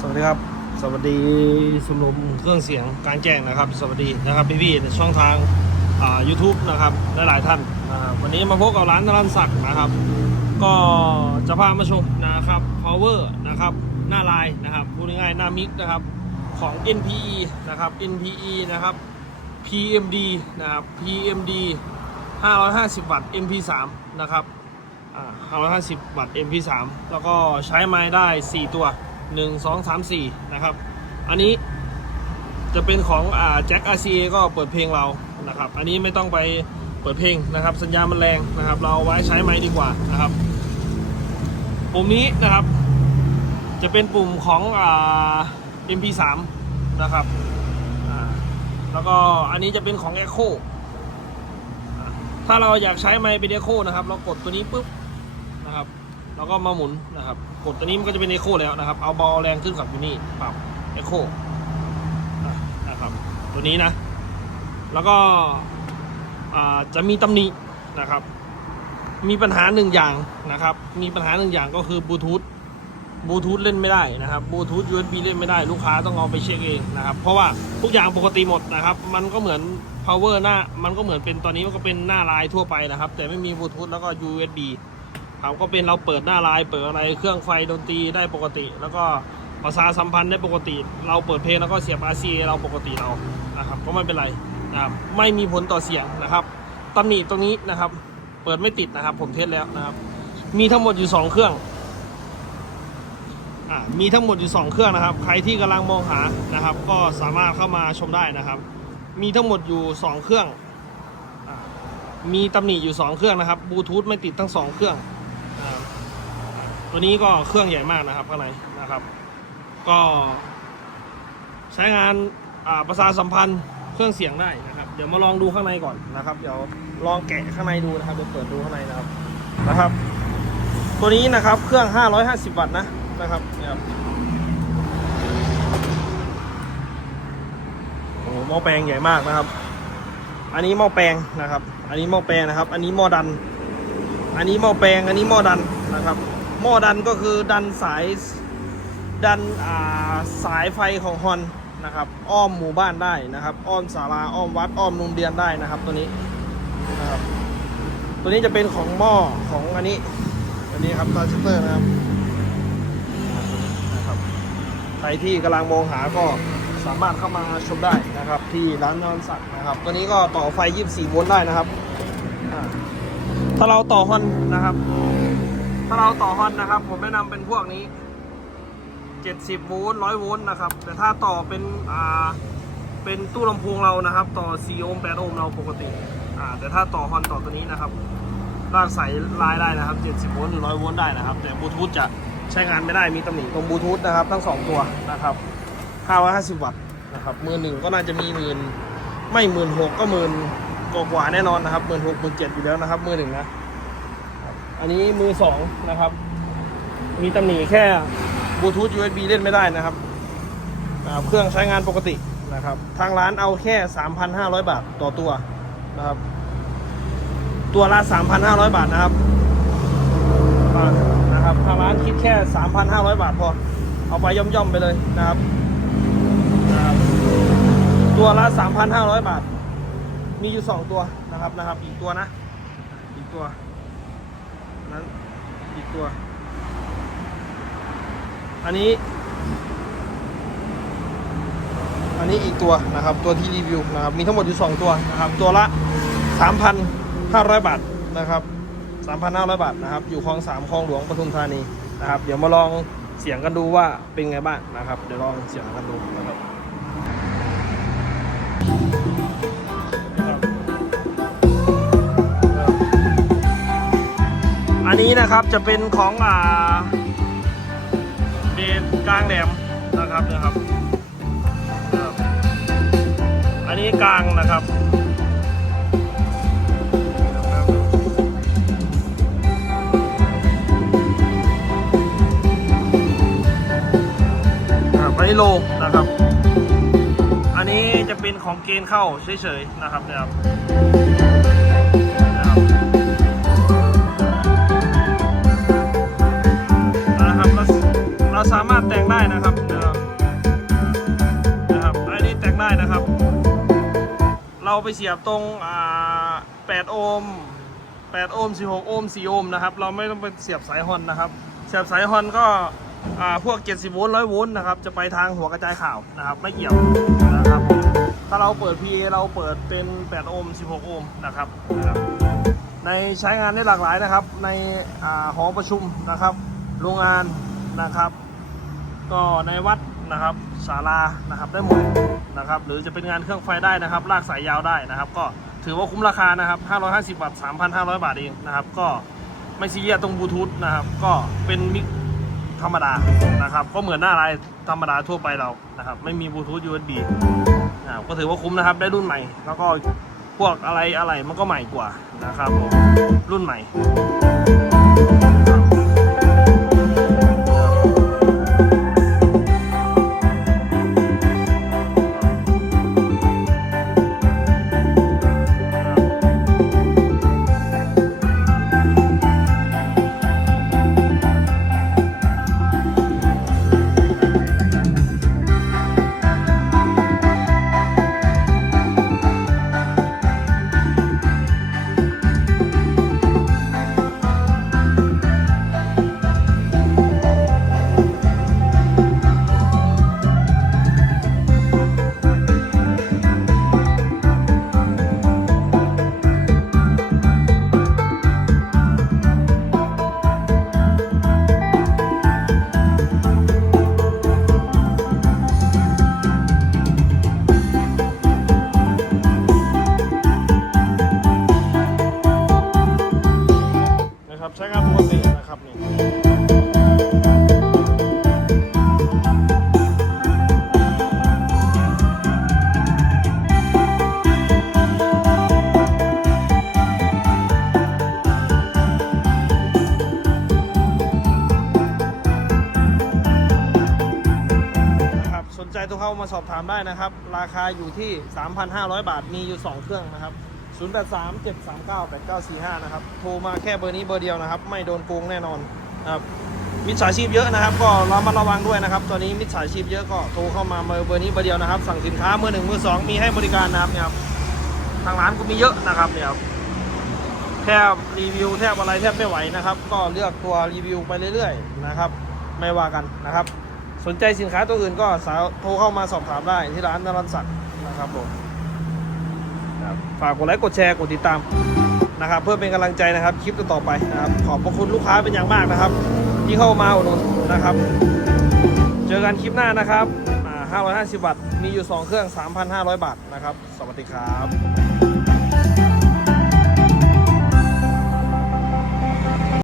สวัสดีครับ สวัสดีสมรมเครื่องเสียงการแจ้งนะครับ สวัสดีนะครับพี่ๆในช่องทางอ่า YouTube นะครับหลายๆท่านนะครับวันนี้มาพบกับร้านนรันศักดิ์นะครับ ก็จะพามาชมนะครับ power นะครับหน้าลายนะครับพูดง่ายๆหน้ามิกนะครับของ NPE นะครับ NPE นะครับ PMD นะครับ PMD 550 วัตต์ MP3 นะครับอ่า550 วัตต์ MP3 แล้วก็ใช้ไม้ได้ 4 ตัว 1 2 3 4นะครับ อันนี้จะเป็นของอ่าแจ็ค RCA ก็เปิดเพลงเรานะครับ อันนี้ไม่ต้องไปเปิดเพลงนะครับ สัญญาณมันแรงนะครับ เราเอาไว้ใช้ไม้ดีกว่านะครับ ปุ่มนี้นะครับ จะเป็นปุ่มของอ่า MP3 นะครับแล้วก็อันนี้จะเป็นของ Echo ถ้าเราอยากใช้ไมค์เป็น Echo นะครับ เรากดตัวนี้ปุ๊บนะครับ แล้วก็มาหมุนนะครับ กดตัวนี้มันก็จะเป็นเอโคแล้วนะครับ เอาบอลแรงขึ้นกับอยู่นี่ปรับเอโคนะครับ ตัวนี้นะ แล้วก็จะมีตำหนินะครับ มีปัญหาหนึ่งอย่างนะครับ มีปัญหาหนึ่งอย่างก็คือบลูทูธบลูทูธเล่นไม่ได้นะครับบลูทูธ USB เล่นไม่ได้ลูกค้าต้องเอาไปเช็คเองนะครับ เพราะว่าทุกอย่างปกติหมดนะครับ มันก็เหมือน power หน้า มันก็เหมือนเป็นตอนนี้มันก็เป็นหน้าลายทั่วไปนะครับ แต่ไม่มีบลูทูธแล้วก็ USB ครับก็เป็นเราเปิดหน้าไลน์เปิดอะไรเครื่องไฟดนตรีได้ปกติ แล้วก็ประสาสัมพันธ์ได้ปกติ เราเปิดเพลงแล้วก็เสียบ RCA เราปกติเรานะครับก็ไม่เป็นไรนะครับไม่มีผลต่อเสียงนะครับตำหนิตรงนี้นะครับ เปิดไม่ติดนะครับ ผมเทสแล้วนะครับ มีทั้งหมดอยู่ 2 เครื่องอ่ามีทั้งหมดอยู่ 2 เครื่องนะครับ ใครที่กำลังมองหานะครับ ก็สามารถเข้ามาชมได้นะครับ มีทั้งหมดอยู่ 2 เครื่องอมีตำหนิอยู่ 2 เครื่องนะครับบลูทูธไม่ติดทั้ง 2 เครื่อง ตัวนี้ก็เครื่องใหญ่มากนะครับข้างในนะครับ ก็ใช้งานอ่าประสาสัมพันธ์เครื่องเสียงได้นะครับ เดี๋ยวมาลองดูข้างในก่อนนะครับ เดี๋ยวลองแกะข้างในดูนะครับเดี๋ยวเปิดดูข้างในนะครับนะครับ ตัวนี้นะครับเครื่อง 550 วัตต์นะนะครับเนี่ยครับโอ้โหหม้อแปลงใหญ่มากนะครับ อันนี้หม้อแปลงนะครับ อันนี้หม้อแปลงนะครับ อันนี้หม้อดัน อันนี้หม้อแปลงอันนี้หม้อดันนะครับ หม้อดันก็คือดันสายดันาสายไฟของฮอนนะครับ อ้อมหมู่บ้านได้นะครับ อ้อมศาลาอ้อมวัดอ้อมโรงเรียนได้นะครับตัวนี้นะครับตัวนี้จะเป็นของหม้อของอันนี้อันนี้ครับทรานซิสเตอร์นะครับนะครับใครที่กำลังมองหาก็สามารถเข้ามาชมได้นะครับ ที่ร้านนอนสัตว์นะครับ ตัวนี้ก็ต่อไฟ 24 โวลต์ได้นะครับถ้าเราต่อฮอนนะครับ ถ้าเราต่อฮอนนะครับ ผมแนะนำเป็นพวกนี้ 70 โวลต์ 100 โวลต์นะครับ แต่ถ้าต่อเป็นอ่าเป็นตู้ลำโพงเรานะครับ ต่อ 4 โอห์ม 8 โอห์มเราปกติอ่าแต่ถ้าต่อฮอนต่อตัวนี้นะครับลากสายลายได้นะครับ 70 โวลต์หรือ 100 โวลต์ได้นะครับ แต่บลูทูธจะใช้งานไม่ได้มีตำหนิตรงบลูทูธนะครับ ทั้ง 2 ตัวนะครับ 550 วัตต์นะครับมือหนึ่งก็น่าจะมีหมื่นไม่หมื่นหกก็หมื่นกว่าแน่นอนนะครับหมื่นหกหมื่นเจ็ดอยู่แล้วนะครับมือหนึ่งนะ อันนี้มือสองนะครับ มีตำหนิแค่บลูทูธ USB เล่นไม่ได้นะครับ เครื่องใช้งานปกตินะครับ ทางร้านเอาแค่ 3,500 บาทต่อตัวนะครับ ตัวละ 3,500 บาทนะครับนะครับ ทางร้านคิดแค่ 3,500 บาทพอ เอาไปย่อมๆไปเลยนะครับนะครับตัวละ 3,500 บาท มีอยู่ 2 ตัวนะครับนะครับ อีกตัวนะ อีกตัว นั้นอีกตัว อันนี้ อันนี้อีกตัวนะครับ ตัวที่รีวิวนะครับ มีทั้งหมดอยู่ 2 ตัวนะครับ ตัวละ 3,500 บาทนะครับ 3,500 บาทนะครับ อยู่คลองสามคลองหลวงปทุมธานีนะครับ เดี๋ยวมาลองเสียงกันดูว่าเป็นไงบ้างนะครับ เดี๋ยวลองเสียงกันดูนะครับ นี้นะครับจะเป็นของอ่าเบนกลางแหลมนะครับนะครับ อันนี้กลางนะครับนะครับอันนี้โลนะครับ อันนี้จะเป็นของเกณฑ์เข้าเฉยๆนะครับนะครับามารถแต่งได้นะครับนะครับอันนี้แต่งได้นะครับ เราไปเสียบตรงอ่า8โอห์ม8โอห์ม16โอห์ม4โอห์มนะครับ เราไม่ต้องไปเสียบสายฮอนนะครับ เสียบสายฮอนก็พวก 70 โวลต์ 100 โวลต์นะครับ จะไปทางหัวกระจายข่าวนะครับ ไม่เกี่ยวนะครับ ถ้าเราเปิด PA เราเปิดเป็น 8 โอห์ม 16 โอห์มนะครับ ในใช้งานได้หลากหลายนะครับ ในหอประชุมนะครับ โรงงานนะครับ ก็ในวัดนะครับศาลานะครับได้หมดนะครับหรือจะเป็นงานเครื่องไฟได้นะครับ ลากสายยาวได้นะครับ ก็ถือว่าคุ้มราคานะครับ 550 บาท 3,500 บาทเองนะครับ ก็ไม่ซีเรียสตรงบลูทูธนะครับ ก็เป็นมิกธรรมดานะครับ ก็เหมือนหน้าไลน์ธรรมดาทั่วไปเรานะครับ ไม่มีบลูทูธ USB นะครับก็ถือว่าคุ้มนะครับ ได้รุ่นใหม่ แล้วก็พวกอะไรอะไรมันก็ใหม่กว่านะครับผมรุ่นใหม่ นะครับ ใช้งานปกตินะครับนี่นะครับสนใจตัวเข้ามาสอบถามได้นะครับ ราคาอยู่ที่ 3,500 บาท มีอยู่ 2 เครื่องนะครับ 083 739 8945 นะครับ โทรมาแค่เบอร์นี้เบอร์เดียวนะครับ ไม่โดนโกงแน่นอนนะครับ มิจฉาชีพเยอะนะครับ ก็ระมัดระวังด้วยนะครับ ตอนนี้มิจฉาชีพเยอะก็โทรเข้ามาเบอร์นี้เบอร์เดียวนะครับ สั่งสินค้ามือหนึ่งมือสองมีให้บริการนะครับเนี่ยครับ ทางร้านก็มีเยอะนะครับเนี่ยครับแทบรีวิวแทบอะไรแทบไม่ไหวนะครับ ก็เลือกตัวรีวิวไปเรื่อยๆนะครับ ไม่ว่ากันนะครับ สนใจสินค้าตัวอื่นก็สาวโทรเข้ามาสอบถามได้ที่ร้านนรันศักดิ์นะครับผม ครับฝากกดไลค์กดแชร์กดติดตามนะครับ เพื่อเป็นกำลังใจนะครับคลิปต่อไปนะครับ ขอบพระคุณลูกค้าเป็นอย่างมากนะครับ ที่เข้ามาอุดหนุนนะครับ เจอกันคลิปหน้านะครับ550บาทมีอยู่ 2 เครื่อง 3,500 บาทนะครับ สวัสดีครับ